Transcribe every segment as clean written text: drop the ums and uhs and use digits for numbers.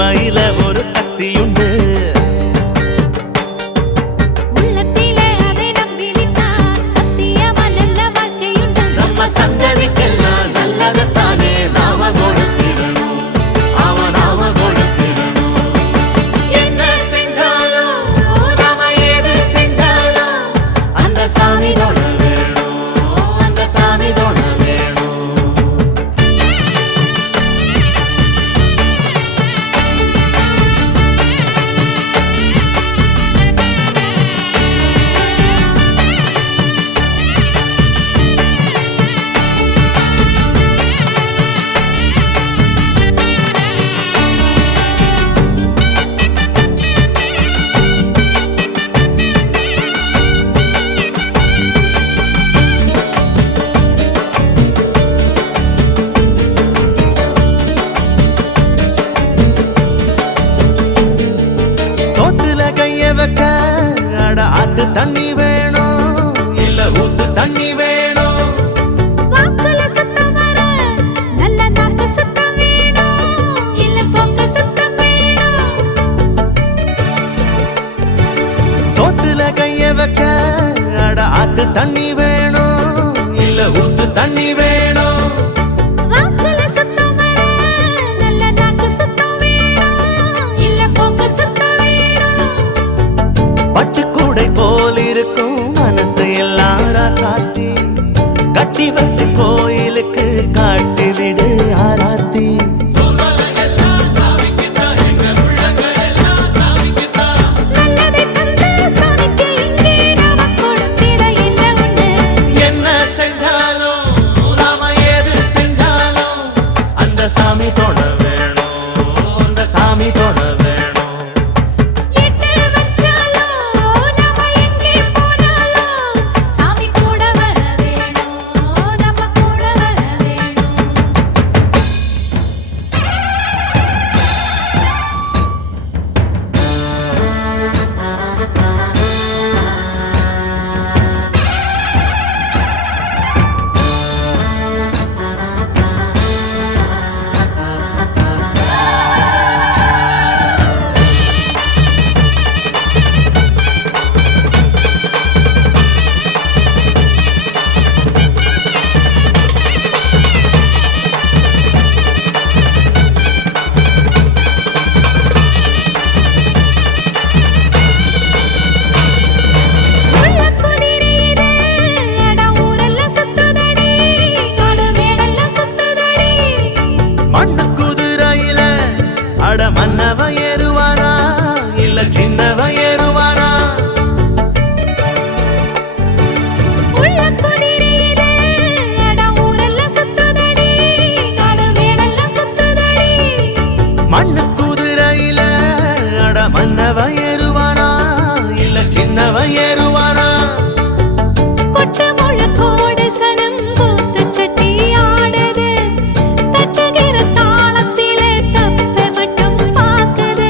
உண்மையில ஒரு சக்தி உண்டு. உள்ளத்திலே அதை நம்பிவிட்டால் சத்தியமா நல்ல வாழ்க்கையுண்டு. நம்ம சந்ததிக்கெல்லாம் நல்லதைத்தானே நாம கொடுத்திடணும். நாம கொடுத்திடணும். என்ன செஞ்சாலும் நாம எது செஞ்சாலும் அந்த சாமி தொட வேணும். அந்த சாமி தொட வேணும். ஆத்து தண்ணி வேணும் இல்ல ஊத்து தண்ணி வேணும். வாக்குல சுத்தம் வர நல்ல நாக்கு சுத்தம் வேணும் இல்ல போக்கு சுத்தம் வேணும். சோத்துல கைய வச்ச அட ஆத்து தண்ணி வேணும் இல்ல ஊத்து தண்ணி வேணும். வாக்குல சுத்தம் வர நல்ல நாக்கு சுத்தம் வேணும் இல்ல போக்கு சுத்தம் வேணும். பச்சை கூடை போல் இருக்கும் மனசு எல்லாரும் சாத்தி கட்டி வச்சு கோயிலுக்கு காட்டி விடு ஆராத்தி. நல்லதை தந்த சாமிக்கு இங்கே நாம கொடுத்திட என்ன உண்டு. என்ன செஞ்சாலும் நாம எது செஞ்சாலும் அந்த சாமி தொட வேணும். அந்த சாமி தொட வேணும். எட்டு வச்சாலும் நாம எங்கே போனாலும் சாமி கூட வர வேணும். நம்ம கூட வர வேணும். உள்ள குதிரையிலே அட ஊரெல்லாம் சுத்துதடி. காடு மேடெல்லாம் சுத்துதடி. மண்ணு குதிரையில அட மன்னவ ஏறுவாரா இல்ல சின்னவ ஏறுவாரா. உள்ள குதிரையிலே அட ஊரெல்லாம் சுத்துதடி. காடு மேடெல்லாம் சுத்துதடி. மண்ணு குதிரையில அட மன்னவ ஏறுவாரா இல்ல சின்னவ ஏறுவாரா. கொட்ட முழக்கோடு சனம் கூத்து சட்டி ஆடுது. தட்டுகிற தாளத்திலே தப்ப மட்டும் பார்க்குது.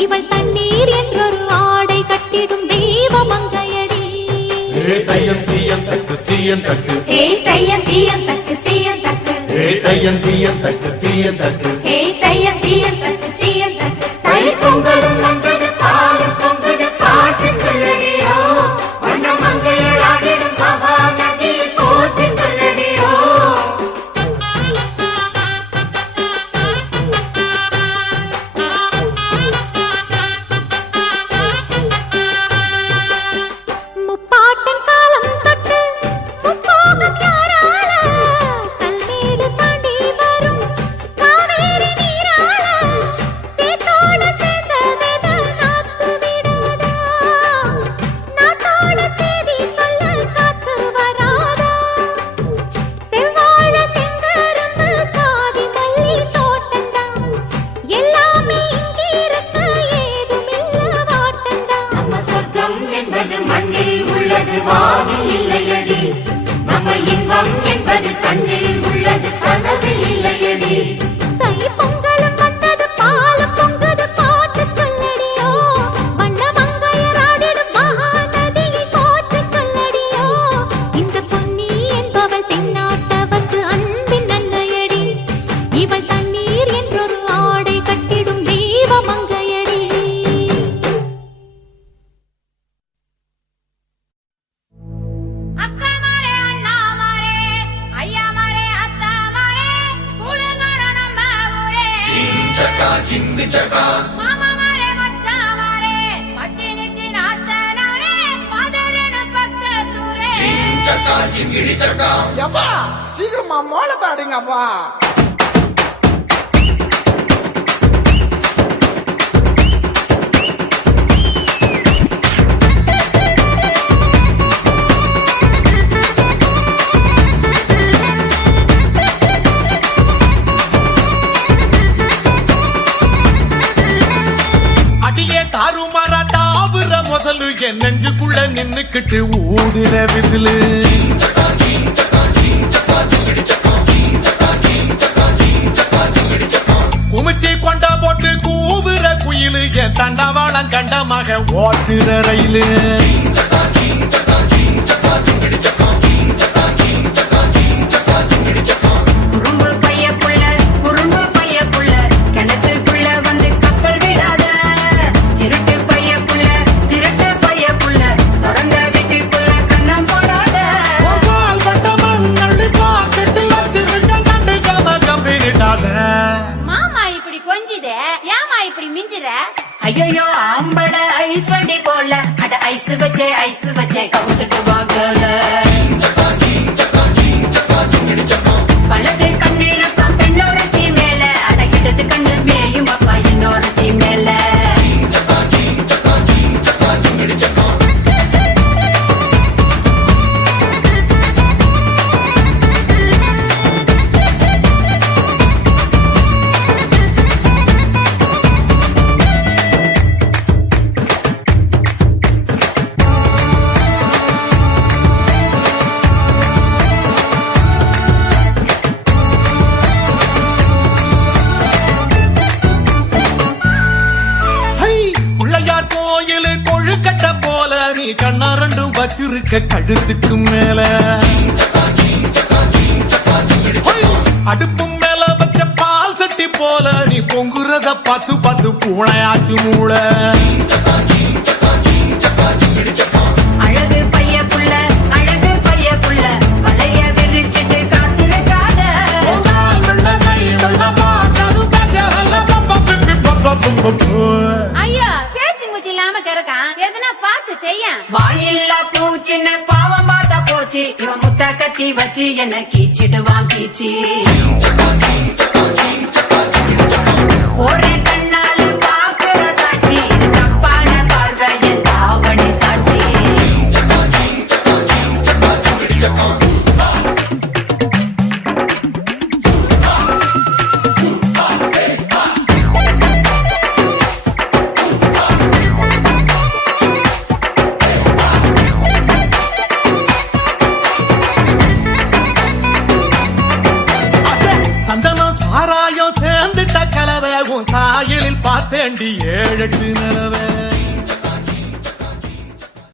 இவள் தண்ணீர் என்றொரு ஆடை கட்டிடும் தெய்வ மங்கையடி. தையம் தீயம் தக்கு தீயம் தக்கு ஹே தையம் தீயம் தக்கு தீயம் தக்கு தையம் தீயம் தக்கு தீயம் தக்கு ஹே தையம் தீயம் தக்கு தீயம் தக்கு. தை பொங்கலும் வந்தது பாலும் பொங்குது பாட்டு சொல்லடியோ, வண்ண மங்கையர் ஆடிடும் மகா நதியில் போற்றி சொல்லடியோ. முப்பாட்டன் காலம் தொட்டு முப்போகம் யாரால, கல்மேடு தாண்டி வரும் காவேரி நீரால, சேத்தோட சேர்ந்த வேத நாத்து விடாதா, நாத்தோட சேதி சொல்ல காத்து வராதா. செவ்வாழ செங்கரும்பு சாதி மல்லி தோட்டந்தான், எல்லாமே இங்கிருக்க ஏதுமில்ல வாட்டந்தான். நம்ம சொர்க்கம் என்பது மண்ணில் உள்ளது வானில் இல்லையடி, நம்ம இன்பம் என்பது கண்ணில் உள்ளது கனவில் இல்லையடி. தை பொங்கலும் வந்தது பாலும் பொங்குது பாட்டு சொல்லடியோ, வண்ண மங்கையர் ஆடிடும் மகா நதியை போற்றி சொல்லடியோ. இந்த பொன்னி என்பவள் தென்னாட்டவர்க்கு அன்பின் அன்னையடி, இவள் தண்ணீர் என்றொரு ஆடை கட்டிடும் தெய்வ மங்கையடி. அக்கா மாரே அண்ணா மாரே ஐயா மாரே அத்தா மாரே குலங்கட நம்ம ஊரே. சக்கா சிங்கு சக்கா மாமா மாரே மச்சா மாரே மச்சி நிச்சி நாத்தனாரே மதரன பக்கத்தூரே. சக்கா சிங்கிடி சக்கா எப்பா சீக்கிரமா மோளத்தை அடிங்கப்பா. அடியே தாறுமாற தாவுற முதலு என் நெஞ்சுக்குள்ள நின்னுக்கிட்டு ஊதுற விசிலு. குமிச்சி கொண்டா போட்டு கூவுற குயிலு என் தண்டவாளம் கண்டமாக ஓட்டுற ரயிலு. குறும்பு பைய புள்ள குறும்பு பைய புள்ள கிணத்துக்குள்ள வந்து கப்பல் விடாத, திருட்டு பைய புள்ள திருட்டு பைய புள்ள திறந்த வீட்டுக்குள்ள கண்ணம் போடாத. பால் வட்டமன் அள்ளி பாக்கெட்டு வச்சிருக்க கண்டுக்காம கம்பிட்டாத. மாமா இப்படி கொஞ்சிதே, ஏமா இப்படி மிஞ்சிர? ஐயோ ஆம்பள ஐஸ் வண்டி போல அட ஐஸ் வச்சே கவுத்துட்டு வாங்கல. பழத்து கண்ணீருக்கும் பெண்ணொருத்தி மேல அடக்கிட்டது கண்ணு மேயும் அப்பா இன்னொருத்தி மேல. ஹை, பிள்ளையார் கோயிலு கொழுக்கட்ட போல நீ கண்ணா ரெண்டும் வச்சிருக்க கழுத்துக்கு மேல. ஹை, அடுப்பு மேல வச்ச பால் சட்டி போல நீ பொங்குறத பார்த்து பார்த்து பூனையாச்சு மூளை. அழகு பைய புள்ள வலைய விரிச்சிட்டு காத்திருக்காத. ஐயோ பேச்சு மூச்சு இல்லாம கிடக்கான், எதுனா பார்த்து செய்ய. வாயில்லா பூச்சின்னு பாவம் பார்த்தா போச்சு, இவன் முத்த கத்தி வச்சு என்ன கீச்சிடுவான் கீச்சி. ஒரு கண்ணால பாக்குற சாட்சி, இது தப்பான பார்வை என் தாவணி சாட்சி. உன் சாயலில் பார்த்தேண்டி 7-8 நிலவே